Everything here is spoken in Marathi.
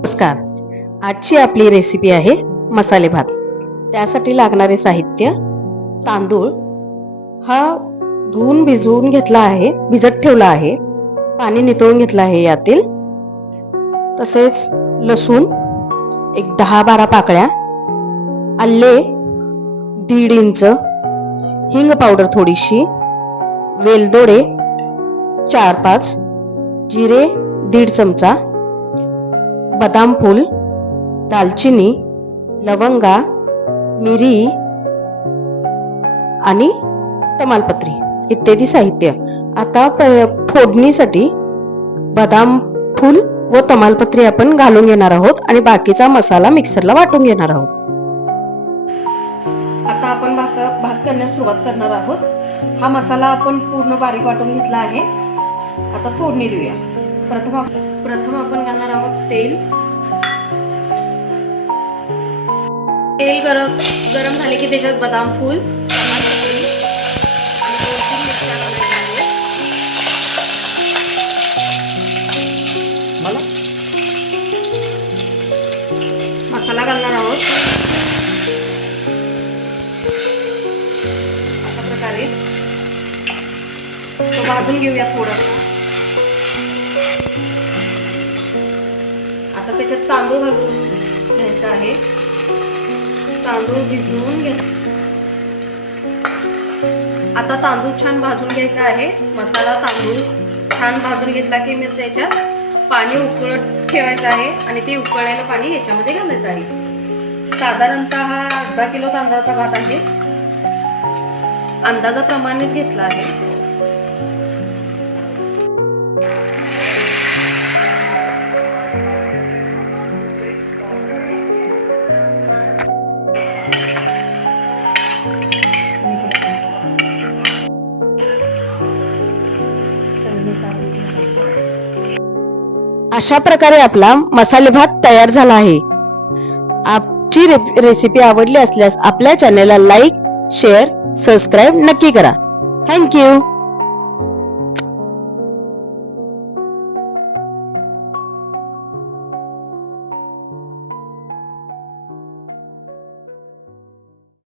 नमस्कार. आजची आपली रेसिपी आहे मसाले भात. त्यासाठी लागणारे साहित्य तांदूळ हा धुवून भिजवून घेतला आहे भिजत ठेवला आहे पाणी नितळून घेतलं आहे यातील. तसेच लसूण एक दहा बारा पाकळ्या आल्ले दीड इंच हिंग पावडर थोडीशी वेलदोडे चार पाच जिरे दीड चमचा बदाम फूल दालचिनी लवंगा मिरी आणि तमालपत्री इत्यादी साहित्य. आता फोडणीसाठी बदाम फूल व तमालपत्री आपण घालून घेणार आहोत आणि बाकीचा मसाला मिक्सरला वाटून घेणार आहोत. आता आपण भात भात करण्यास सुरुवात करणार आहोत. हा मसाला आपण पूर्ण बारीक वाटून घेतला आहे. आता फोडणी देऊया. प्रथम प्रथम आपण घालणार आहोत तेल. तेल गरम गरम झाले की त्याच्यात बदाम फूल. मसाला घालणार आहोत. अशा प्रकारे. तो भाजून घेऊया थोडासा. आता त्याच्यात तांदूळ घालून घ्यायचा आहे. तांदूळ भिजवून घ्या आता तांदूळ छान भाजून घ्यायचा आहे. मसाला तांदूळ छान भाजून घेतला की मी त्याच्यात पाणी उकळत ठेवायचं आहे आणि ते उकळलेलं पाणी याच्यामध्ये घालायचं आहे. साधारणतः हा अर्धा किलो तांदळाचा भात आहे. अंदाजाप्रमाणेच घेतला आहे. अशा प्रकारे आपला मसाले भात तयार झाला आहे. आपची रे- रेसिपी आवडली असल्यास आपल्या चॅनेलला लाईक शेअर सबस्क्राईब नक्की करा. थँक्यू